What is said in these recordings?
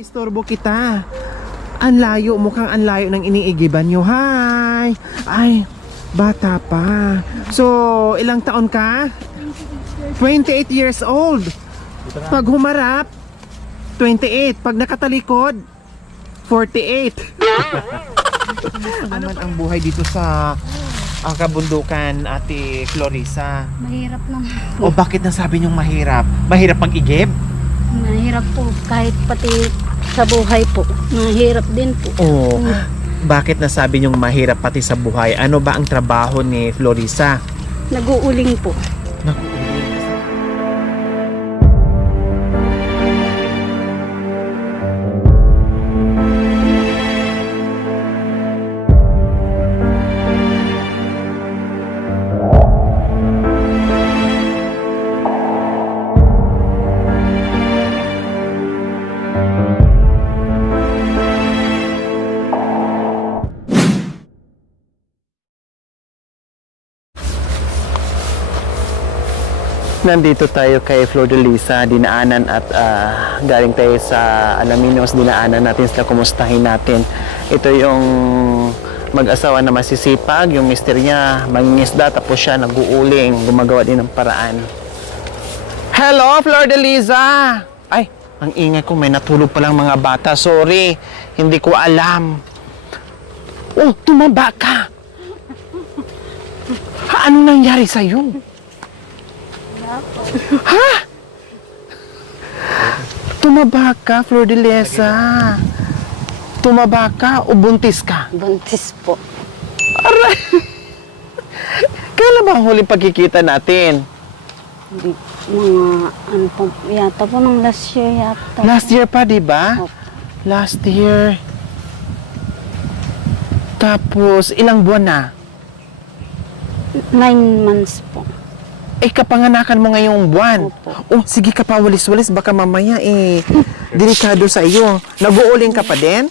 Istorbo kita. Ang layo, mukhang ang layo ng iniigiban nyo. Hi! Ay, bata pa. So, ilang taon ka? 28 years old. Pag humarap, 28. Pag nakatalikod, 48. Ano naman ang buhay dito sa kabundukan, Ate Clarissa? Mahirap lang. O bakit nasabi niyong mahirap? Mahirap mag-igib? Mahirap po. Kahit pati sa buhay po. Mahirap din po. Oo. Bakit nasabi niyong mahirap pati sa buhay? Ano ba ang trabaho ni Clarissa? Nag-uuling po. Nandito tayo kay Flordelisa, dinaanan at galing tayo sa Alaminos, dinaanan natin sila, kumustahin natin. Ito yung mag-asawa na masisipag, yung mister niya, mangingisda, tapos siya nag-uuling, gumagawa din ng paraan. Hello, Flordelisa! Ay, ang ingay ko, may natulog palang mga bata, sorry, hindi ko alam. Oh, tumaba ka! Ha, anong nangyari sa'yo? Ha? Tumaba ka, Flordelisa? Tumaba ka o buntis ka? Buntis po. Aray! Kailan ba ang huling pagkikita natin? Mga ano po, yata po nung last year yata. Last year pa, di ba? Opo. Last year. Tapos, ilang buwan na? 9 months po. Eh, kapanganakan mo ngayong buwan. Opo. Oh, sige ka pa, walis-walis. Baka mamaya, delikado sa iyo. Nag-uuling ka pa din?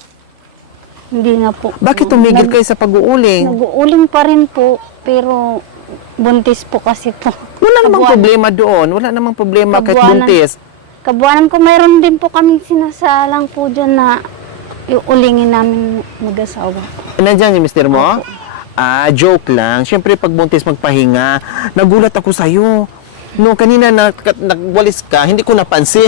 Hindi nga po. Bakit tumigil kayo sa pag-uuling? Nag-uuling pa rin po, pero buntis po kasi po. Wala namang problema doon. Wala namang problema kahit Kabuanan. buntis. Kabuanan po, mayroon din po kaming sinasalang po dyan na iulingin namin mag-asawa. Nandiyan si mister mo? Opo. Joke lang. Siyempre, pag buntis magpahinga, nagulat ako sa'yo. Nung kanina nagwalis ka, hindi ko napansin.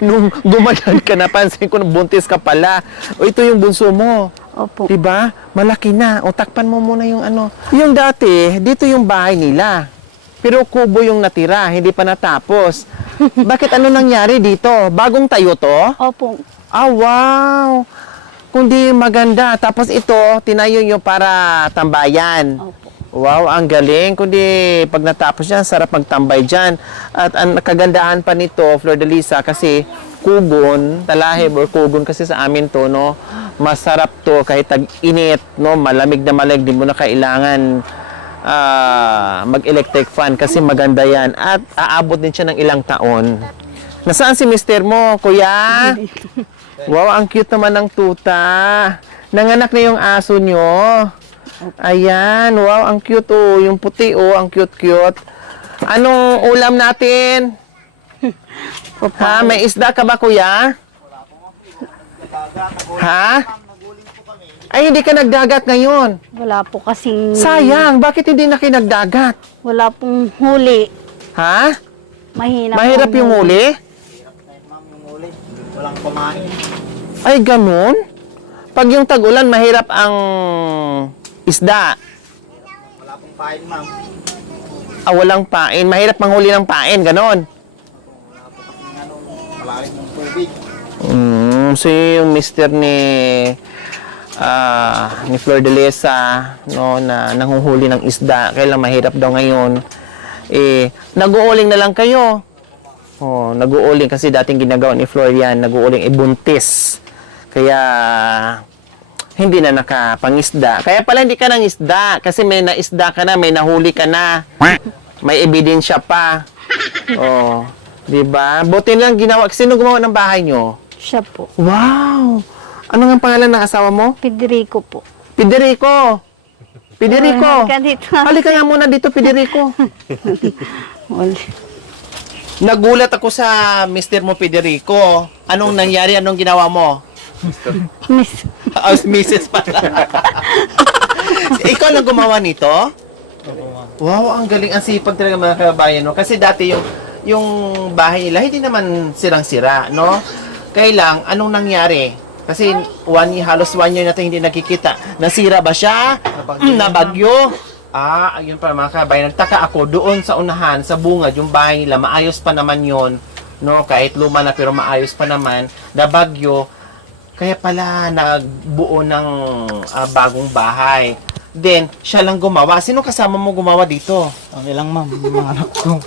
Nung gumalan ka, napansin ko na buntis ka pala. O, ito yung bunso mo. Opo. Diba? Malaki na. O, takpan mo muna yung ano. Yung dati, dito yung bahay nila. Pero kubo yung natira, hindi pa natapos. Bakit ano nangyari dito? Bagong tayo to? Opo. Wow! Kundi maganda. Tapos ito, tinayo nyo para tambayan. Opo. Wow, ang galing. Kundi pag natapos yan, sarap magtambay dyan. At ang kagandahan pa nito, Flordelisa, kasi kubon, talahib or kubon kasi sa amin to, no? Masarap to kahit tag-init, no? Malamig na malamig, di mo na kailangan mag-electric fan kasi maganda yan. At aabot din siya ng ilang taon. Nasaan si mister mo, kuya? Wow, ang cute naman ng tuta. Nanganak na yung aso nyo. Ayan, wow, ang cute oh. Yung puti oh, ang cute-cute. Anong ulam natin? Ha, may isda ka ba, kuya? Ha? Ay, hindi ka nagdagat ngayon. Wala po kasing... Sayang, bakit hindi na kayo nagdagat? Wala pong huli. Ha? Mahirap yung huli? Walang kumain. Ay, ganun? Pag yung tag-ulan, mahirap ang isda. Wala pong pain, ma'am. Walang pain. Mahirap manghuli ng pain, ganun. Wala po kasing malalim ng tubig. So yung mister ni Flordelisa, no, na nanguhuli ng isda, kailan mahirap daw ngayon. Nag-uuling na lang kayo. Oh, nag-uuling kasi dating ginagawa ni Florian, nag-uuling buntis. Kaya hindi na nakapangisda. Kaya pala hindi ka nang isda kasi may naisda ka na, may nahuli ka na. May ebidensya pa. Oh, 'di ba? Buti lang ginawa. Sino gumawa ng bahay nyo? Siya po. Wow! Ano nga pangalan ng asawa mo? Federico po. Federico! Federico! Halika dito. Halika nga muna dito, Federico. Wala. Nagulat ako sa Mr. mo, Federico. Anong nangyari? Anong ginawa mo? Miss. Mrs. pala. Ikaw lang gumawa nito? Wow, ang galing. Ang sipag talaga mga kababayan, no? Kasi dati yung bahay nila, hindi naman sirang-sira, no? Kaya lang, anong nangyari? Kasi halos 1 year natin hindi nakikita. Nasira ba siya? Nabagyo? Ayun pa mga kababayan. Nagtaka ako doon sa unahan, sa bungad, yung bahay nila, maayos pa naman yon, no? Kahit luma na pero maayos pa naman. Nabagyo. Kaya pala nagbuo ng bagong bahay. Then, siya lang gumawa. Sino kasama mo gumawa dito? Okay lang ma'am, yung mga anak ko.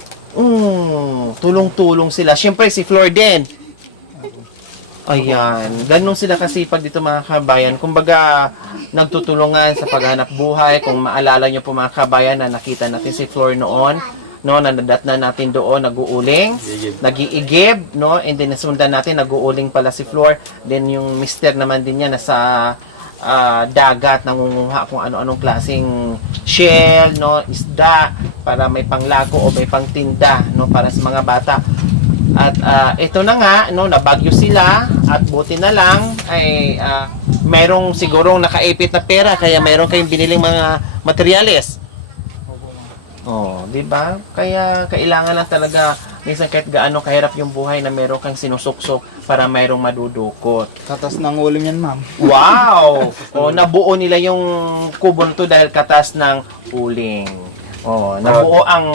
Tulong-tulong sila. Siyempre, si Flor din. Ayan. Ganun sila kasi pag dito mga kabayan. Kumbaga, nagtutulungan sa paghanap buhay. Kung maalala nyo po mga kabayan na nakita natin si Flor noon, no, nanadat na natin doon, nag-uuling, nag-iigib, no, and then nasundan natin, nag-uuling pala si Flor. Then yung mister naman din niya nasa dagat, nangunguha kung ano-anong klaseng shell, no, isda, para may panglago o may pangtinda, no, para sa mga bata. At ito na nga, no, nabagyo sila at buti na lang ay merong sigurong nakaipit na pera kaya meron kayong biniling mga materyales. Di ba? Kaya kailangan lang talaga minsan kahit gaano kahirap yung buhay na meron kang sinusuksok para mayroong madudukot. Katas ng uling yan ma'am. Wow! Nabuo nila yung kubo na to dahil katas ng uling. Nabuo ang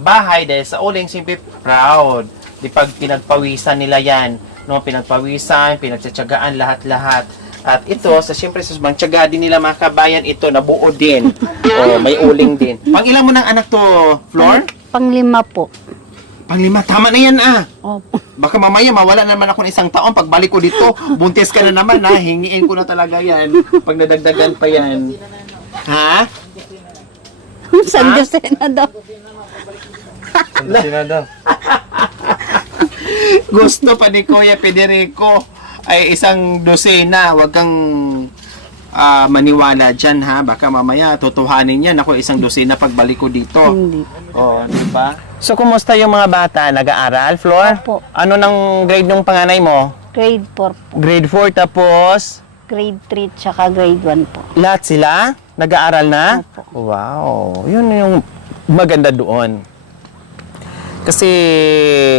bahay dahil sa uling, simple proud. Di pag pinagpawisan nila yan, no, pinagpawisan, pinagtsatsagaan lahat-lahat. At ito, siyempre sa tiyaga din nila mga kabayan, ito nabuo din. May uling din. Pang ilan mo ng anak to, Flor? Pang-5 po. Pang-5. Tama na yan Opo. Baka mamaya mawala naman ako ng 1 taon. Pagbalik ko dito, buntis ka na naman hingiin ko na talaga yan. Pag nadagdagan pa yan. Ha? San Jose na daw. Gusto pa ni Kuya Federico ay 1 dosena. Huwag kang maniwala dyan, ha? Baka mamaya tutuhanin yan. Ako 1 dosena pagbalik ko dito. Hindi. Di ba? So, kumusta yung mga bata? Nag-aaral, Flor? Opo. Ano nang grade nung panganay mo? Grade 4 po. Grade 4, tapos Grade 3 tsaka grade 1 po. lahat sila nag-aaral na? Opo. Wow. Yun yung maganda doon. Kasi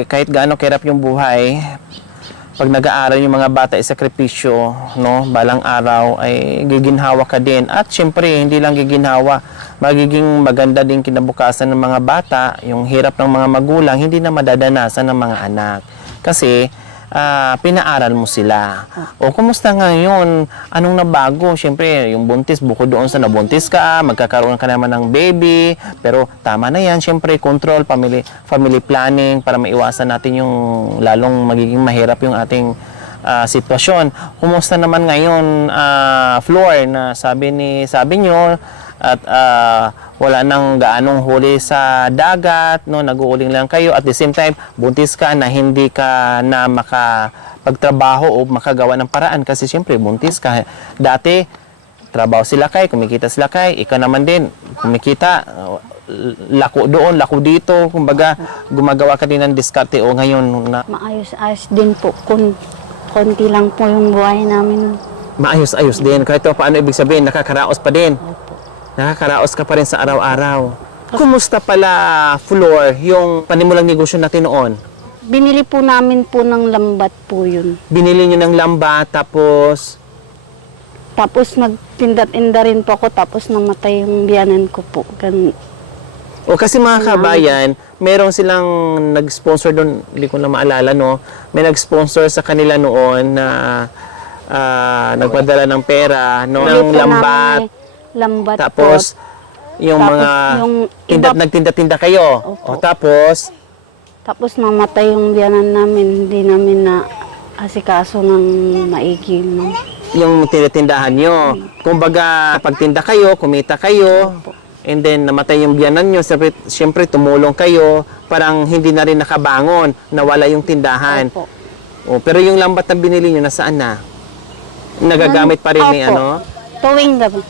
kahit gaano kahirap yung buhay, pag nag-aaral yung mga bata, isakripisyo, no, balang araw ay giginhawa ka din. At syempre, hindi lang giginhawa, magiging maganda din kinabukasan ng mga bata, yung hirap ng mga magulang, hindi na madadanasan ng mga anak. Kasi, pinaaral mo sila. Kumusta ngayon? Anong nabago? Syempre, yung buntis, bukod doon sa nabuntis ka, magkakaroon ka naman ng baby, pero tama na yan. Syempre, control, family planning, para maiwasan natin yung lalong magiging mahirap yung ating sitwasyon. Kumusta naman ngayon, Flor, na sabi nyo, at wala nang gaanong huli sa dagat, no, nag-uuling lang kayo, at the same time buntis ka na hindi ka na makapagtrabaho o makagawa ng paraan kasi siyempre buntis ka. Dati trabaho sila kay, kumikita sila kay, ikaw naman din kumikita, lako doon, lako dito, kumbaga gumagawa ka din ng diskarte. O ngayon na Maayos-ayos din po. Konti lang po yung buhay namin. maayos-ayos din, kahit paano, ibig sabihin nakakaraos pa din. Opo. Nakakaraos ka pa rin sa araw-araw. Kumusta pala, Flor, yung panimulang negosyo natin noon? Binili po namin po ng lambat po yun. Binili nyo ng lambat, tapos Tapos nagtinda-tinda rin po ako, tapos namatay yung biyanan ko po. kasi mga kabayan, meron silang nag-sponsor doon, hindi ko na maalala, no? May nag-sponsor sa kanila noon na nagpadala ng pera, no? Bili Ng po lambat. namin lambat Tapos, po. yung Tapos mga yung iba- nagtinda-tinda kayo. Opo. Tapos, Tapos namatay yung biyanan namin, hindi namin na asikaso ng maigi. No? yung tinitindahan nyo. Kumbaga, pagtinda kayo, kumita kayo, and then namatay yung biyanan nyo, siyempre tumulong kayo, parang hindi na rin nakabangon, nawala yung tindahan. Opo. Pero yung lambat na binili nyo, nasaan na? Nagagamit pa rin ni Opo. ano? Tuwing gabi.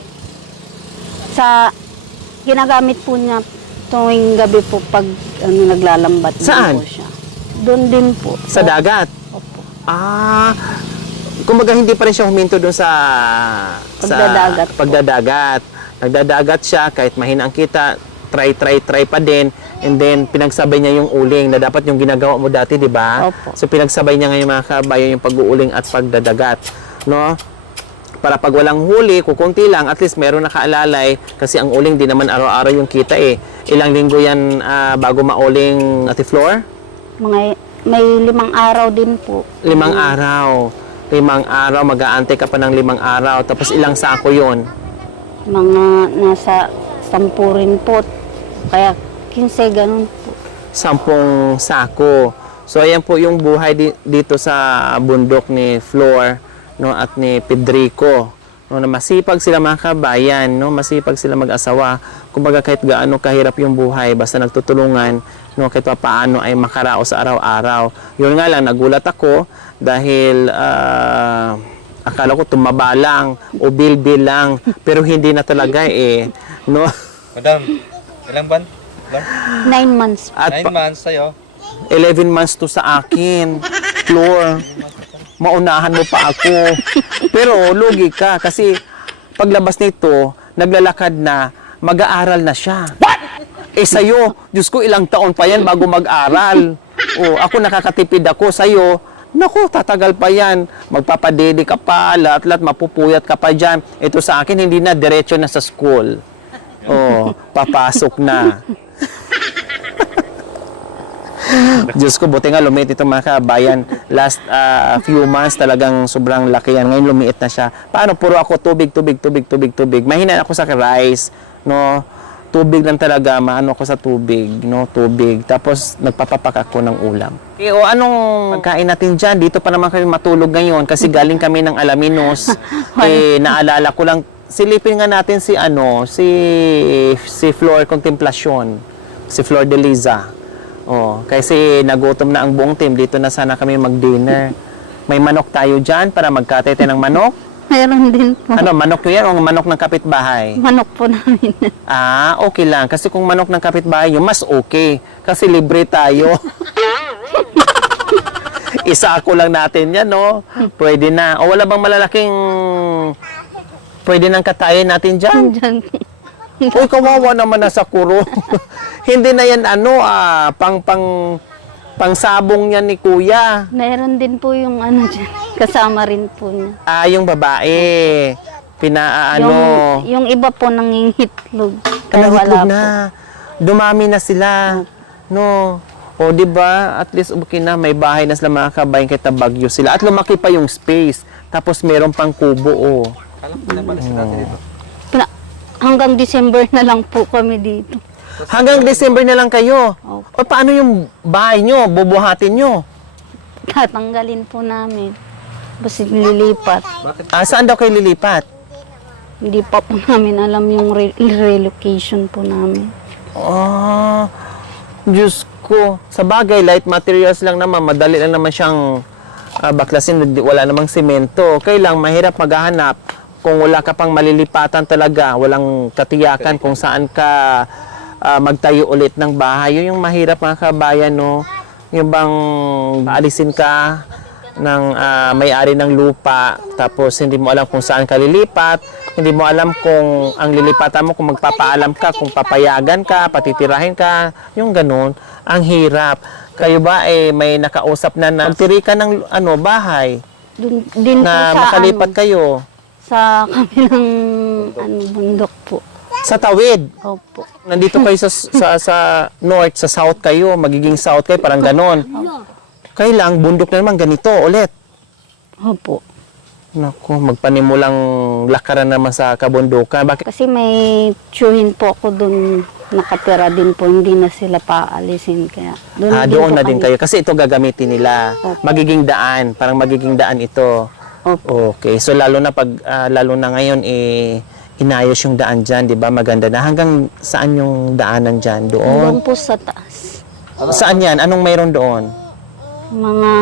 Ginagamit po niya Tuwing gabi po pag naglalambat din Saan? po siya. Doon din po. Sa dagat? Opo. Kumbaga hindi pa rin siya huminto doon sa Pagdadagat po. pagdadagat. Nagdadagat siya kahit mahina ang kita, try pa din. And then pinagsabay niya yung uling na dapat yung ginagawa mo dati, di ba? Opo. So pinagsabay niya ngayon mga kabayan yung pag-uuling at pagdadagat, no? Para pag walang huli, kukunti lang, at least meron nakaalalay kasi ang uling di naman araw-araw yung kita eh. Ilang linggo yan bago mauling, Ate Flor? May 5 araw din po. 5 araw. 5 araw, mag-aantay ka pa ng 5 araw. Tapos ilang sako yon? Mga nasa 10 rin po. Kaya 15 ganun po. 10 sako. So ayan po yung buhay dito sa bundok ni Flor, no, at ni Pedrico. No, na masipag sila mga kabayan, no, masipag sila mag-asawa. Kumbaga kahit gaano kahirap yung buhay, basta nagtutulungan, no, kahit paano ay makaraos sa araw-araw. Yun nga lang, nagulat ako dahil akala ko tumaba lang o bilbil lang, pero hindi na talaga eh, no. Madam, ilang ban? 9 months. At 9 months sa'yo. 11 months to sa akin, Flor. Maunahan mo pa ako. Pero lugi ka kasi paglabas nito, naglalakad na, mag-aaral na siya. Eh sa'yo, Diyos ko, ilang taon pa yan bago mag-aral. O, ako nakakatipid ako sa'yo. Naku, tatagal pa yan. Magpapadede ka pa, lahat-lahat mapupuyat ka pa dyan. Ito sa akin, hindi na, diretso na sa school. O, papasok na. Diyos ko, buti nga lumiit ito mga kabayan. Last few months talagang sobrang laki yan. Ngayon lumiit na siya. Paano? Puro ako tubig. Mahina ako sa rice, no? Tubig lang talaga, maano ako sa tubig, no? Tubig. Tapos nagpapapak ako ng ulam. Eh, o anong pagkain natin dyan? Dito pa naman kami matulog ngayon kasi galing kami ng Alaminos. Naalala ko lang, silipin nga natin si Flor Contemplacion, si Flor de Liza. Oh, kasi nagutom na ang buong team. Dito na sana kami mag-dinner. May manok tayo dyan para magkatete ng manok. Meron din po. Ano, manok nyo yan o manok ng kapitbahay? Manok po namin. Okay lang. Kasi kung manok ng kapitbahay nyo, mas okay. Kasi libre tayo. Isa-ako lang natin yan, no? Pwede na. O wala bang malalaking pwede nang katayin natin dyan? Diyan. Uy, kawawa naman na sa kurong. Hindi na yan pangsabong yan ni kuya. Meron din po yung dyan. Kasama rin po niya. Yung babae. Yung iba po nangingitlog. Kaya Kanang wala itlog po. na. Dumami na sila. No. O, di ba? At least okay na. May bahay na sila mga kabayan kahit na bagyo sila. At lumaki pa yung space. Tapos meron pang kubo, oh. Alam ko na ba natin dito? Hanggang December na lang po kami dito. Hanggang December na lang kayo. Opo. O, paano yung bahay nyo? Bubuhatin nyo? Tatanggalin po namin. Basta lilipat. Bakit? Saan daw kayo lilipat? Hindi pa po namin alam yung relocation po namin. Diyos ko. Sa bagay, light materials lang naman. Madali lang naman siyang baklasin. Wala namang semento. Kailang mahirap maghahanap kung wala ka pang malilipatan talaga. Walang katiyakan kung saan ka magtayo ulit ng bahay. Yun yung mahirap mga kabayan, no? Yung bang paalisin ka ng may-ari ng lupa, tapos hindi mo alam kung saan ka lilipat, hindi mo alam kung ang lilipatan mo, kung magpapaalam ka, kung papayagan ka, patitirahin ka, yung ganun, ang hirap. Kayo ba may nakausap na magtirikan ng bahay Dun, din na po sa makalipat kayo sa kabilang bundok po. sa tawid? Opo. Nandito kayo sa north, sa south kayo, magiging south kayo, parang ganon. Kailang bundok na naman ganito ulit. Opo. Naku, magpanimulang lakaran naman sa kabundukan. Bakit? Kasi may tiyuhin po ako dun nakatira din po, hindi na sila paalisin. Kaya Doon po na din kami. kayo. Kasi ito gagamitin nila. Opo. Magiging daan. Parang magiging daan ito. Opo. Okay. So lalo na ngayon, inayos yung daan dyan, di ba? Maganda na. Hanggang saan yung daanan dyan? Hanggang Doon? po sa taas. Saan yan? Anong mayroon doon? Mga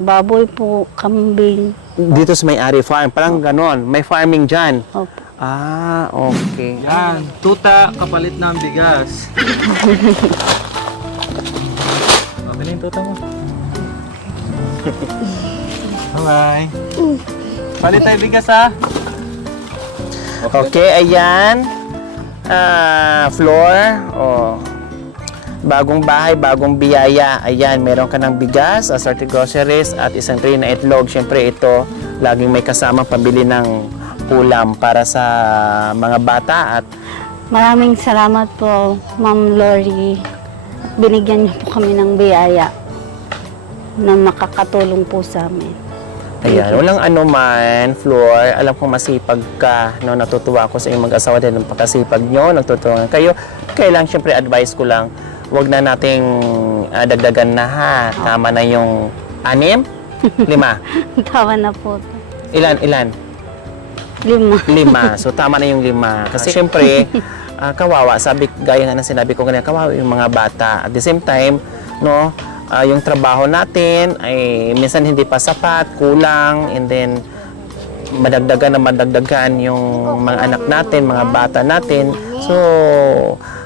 baboy po, kambing. Dito sa may-ari farm. Parang ganon. May farming dyan. Opo. Ah, okay. Yan, tuta kapalit ng bigas. Okay na yung tuta mo. Bye-bye. Palit tayo bigas ha. Okay, ayan. Floor. Oh. Bagong bahay, bagong biyaya. Ayan, meron ka ng bigas, assorted groceries, at isang tray na itlog. Siyempre, ito, laging may kasama pambili ng ulam para sa mga bata. At Maraming salamat po, Ma'am Lori. Binigyan niyo po kami ng biyaya na makakatulong po sa amin. ayan, walang ano man, Floor. Alam kong masipag ka. No? Natutuwa ako sa inyong mag-asawa din ng pagkasipag nyo. Nagtutulungan kayo. Kailang, siyempre, advice ko lang, huwag na nating dagdagan na ha. Tama na yung 6? 5? Tawa na po. Ilan? 5. 5. So, tama na yung 5. Kasi, siyempre, kawawa. Gaya nga ng sinabi ko kanina, kawawa yung mga bata. At the same time, no, yung trabaho natin ay minsan hindi pa sapat, kulang, and then madagdagan yung mga anak natin, mga bata natin. So,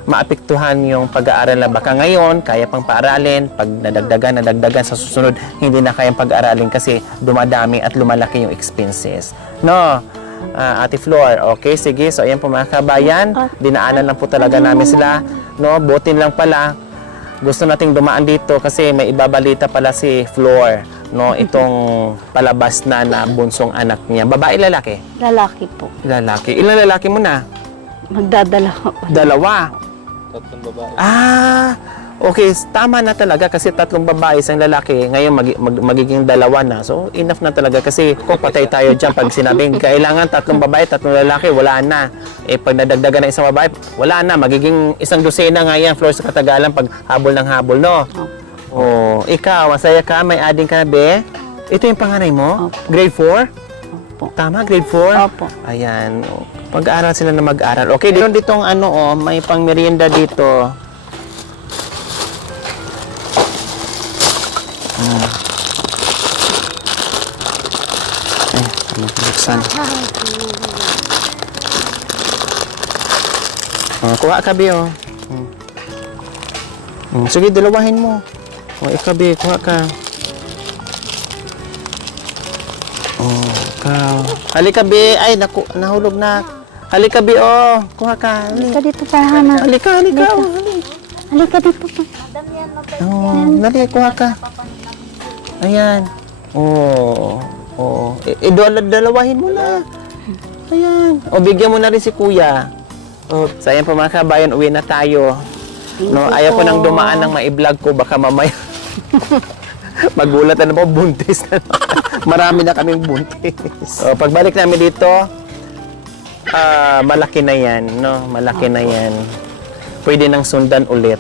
maapektuhan yung pag-aaral na baka ngayon, kaya pang paaralin, pag nadagdagan sa susunod, hindi na kayang pag-aaralin kasi dumadami at lumalaki yung expenses. No? Ate Flor, okay, sige. So, ayan po mga kabayan, dinaanan lang po talaga namin sila. No? Butin lang pala. Gusto nating dumaan dito kasi may ibabalita pala si Flor, no, itong palabas na bunsong anak niya. Babae, lalaki? Lalaki po. Lalaki. Ilang lalaki mo na? Magdadala ko. 2. Tatlong babae. Okay. Tama na talaga kasi 3 babae, isang lalaki. Ngayon magiging 2 na. So, enough na talaga kasi kung patay tayo dyan pag sinabing kailangan 3 babae, 3 lalaki, wala na. Pag nadagdagan ng isang babae, wala na. Magiging 1 dosena nga yan, Flor, sa katagalan pag habol ng habol, no? Oh, ikaw, masaya ka? May ading ka na, be? Ito yung panganay mo? Opo. Grade 4? Opo. Tama, grade 4? Opo. Ayan. Pag-aaral sila na mag-aral. Okay, meron ditong may pang merienda dito. Ay, buksan. Kuha ka, Bi, oh. Sige, dalawahin mo. Ikaw, Bi, kuha ka. Ikaw. Halika, Bi. Ay, nahulog na. Halika, Bi, oh. Kuha ka. Halika dito pa, Hana. Halika. Halika dito pa. Dali, kuha ka. Ayan. Dalawahin mo na. Ayan. Bigyan mo na rin si Kuya. So, ayan po mga kabayan, uwi na tayo. No, ayaw ko nang dumaan ng ma-vlog ko, baka mamaya magulat na po, buntis na. Marami na kaming buntis. Pagbalik namin dito, malaki na yan, no? Malaki na yan. Pwede nang sundan ulit.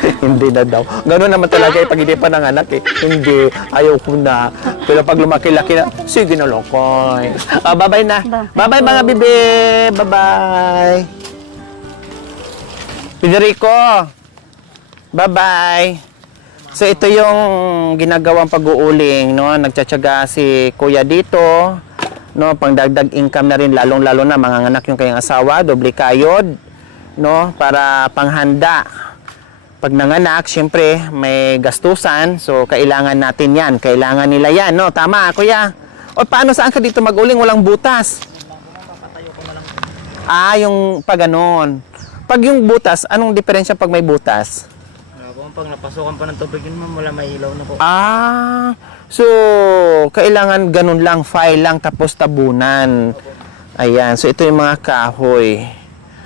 Hindi na daw. Gano'n naman talaga pag hindi pa nanganak eh. Hindi, ayaw ko na. Pero pag lumaki-laki na, sige na lokoy. Bye-bye na. Bye-bye mga bibi. Bye-bye. Federico. Bye-bye. So ito yung ginagawang pag-uuling, no? Nagtsatsaga si Kuya dito, no? Pangdagdag income na rin, lalong-lalo na manganganak yung kayang asawa, doble kayod, no? Para panghanda. Pag nanganak, syempre, may gastusan. So, kailangan natin yan. Kailangan nila yan, no? Tama, Kuya. O, paano saan ka dito mag-uling? Walang butas. Yung pag ganon. Pag yung butas, anong diferensya pag may butas? Pag napasukan pa ng tubig yun, ma'am, wala may ilaw na po. So, kailangan ganun lang, file lang, tapos tabunan. Ayan, so ito yung mga kahoy.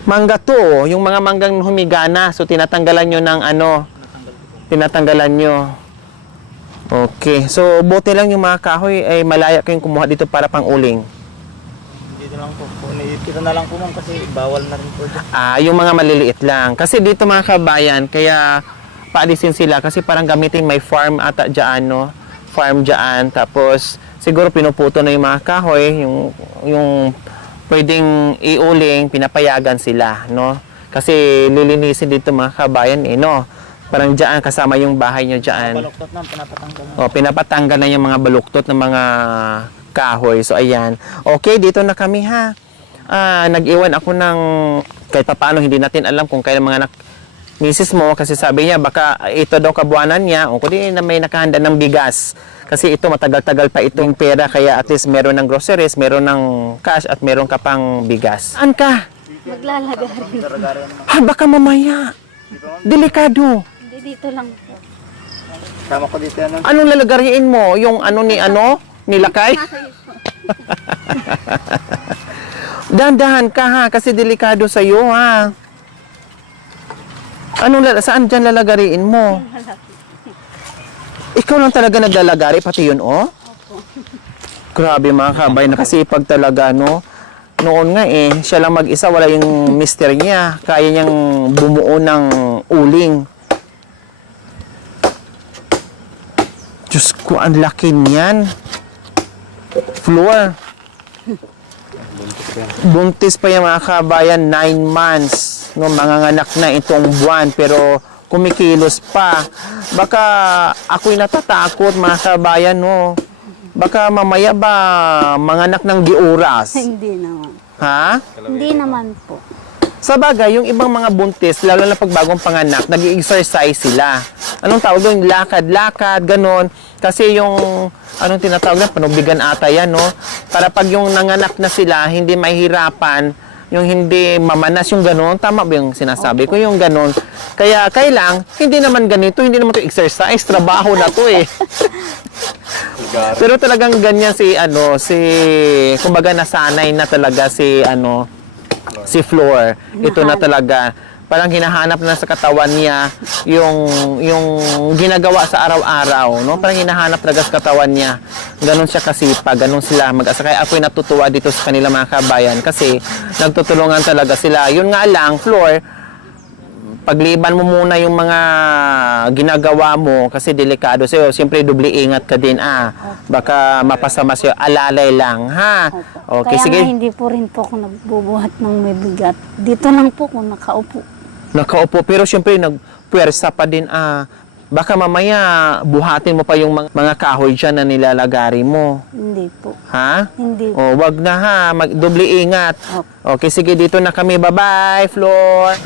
Mangga to, yung mga manggang humigana. So, tinatanggalan nyo ng tinatanggalan nyo. Okay. So, buti lang yung mga kahoy ay malaya kayong kumuha dito para pang uling. Dito lang po. Dito na lang po, ma'am, kasi bawal na rin po. Yung mga maliliit lang. Kasi dito mga kabayan, kaya paalisin sila kasi parang gamitin may farm ata dyan, no? Farm dyan. Tapos, siguro pinuputo na yung mga kahoy, yung pwedeng iuling, pinapayagan sila, no? Kasi lilinisin dito mga kabayan, no? Parang dyan, kasama yung bahay nyo dyan. Baluktot na, pinapatanggal na. Pinapatanggal na yung mga baluktot ng mga kahoy. So, ayan. Okay, dito na kami ha. Nag-iwan ako ng kahit paano hindi natin alam kung kailan mga misis mo kasi sabi niya baka ito daw kabuanan niya o kundi na may nakahanda ng bigas. Kasi ito matagal-tagal pa itong pera kaya at least meron ng groceries, meron ng cash at meron ka pang bigas. Saan ka? Maglalagay rin. Garagaran naman. Baka mamaya. Delikado. Hindi, dito lang po. Tama ko dito yan. Anong lalagariin mo? Yung nilakay? Dahan-dahan ka ha, kasi delikado sa'yo ha. Saan dyan lalagariin mo? Ikaw lang talaga naglalagari, pati yun oh? Grabe mga kabay, nakasipag talaga no. Noon nga siya lang mag-isa, wala yung mister niya. Kaya niyang bumuo ng uling. Diyos ko, ang laki niyan. Floor. Buntis pa yung mga kabayan, 9 months. No, manganganak na itong buwan, pero kumikilos pa. Baka ako'y natatakot mga kabayan, no. Baka mamaya ba manganak ng diuras? Hindi naman. Ha? Hindi naman po. Sa bagay, yung ibang mga buntis, lalo na pag bagong panganak, nag-exercise sila. Anong tawag doon? Lakad-lakad, ganon. Kasi yung, anong tinatawag na, panubigan ata yan, no? Para pag yung nanganak na sila, hindi mahirapan, yung hindi mamanas yung ganon. Tama ba yung sinasabi ko? Yung ganon. Kaya kailang, hindi naman ganito, hindi naman to exercise, trabaho na to eh. Pero talagang ganyan kumbaga nasanay na talaga si Floor. Ito na talaga. Parang hinahanap na sa katawan niya yung ginagawa sa araw-araw, no? Parang hinahanap talaga sa katawan niya. Ganon siya kasipag, ganon sila mag-asa. Kaya ako'y natutuwa dito sa kanila mga kabayan kasi nagtutulungan talaga sila. Yun nga lang, Floor, pagliban mo muna yung mga ginagawa mo kasi delikado sa'yo. Siyempre, doble ingat ka din, Baka mapasama sa'yo. Alalay lang, ha? Okay, Kaya sige. nga hindi po rin po ako nagbubuhat ng may bigat. Dito lang po ako nakaupo. Nakaupo, pero siyempre, nagpuwersa pa din, Baka mamaya, buhatin mo pa yung mga kahoy dyan na nilalagari mo. Hindi po. Ha? Hindi po. O, wag na ha. Doble ingat. Opo. Okay, sige, dito na kami. Bye-bye, Floor.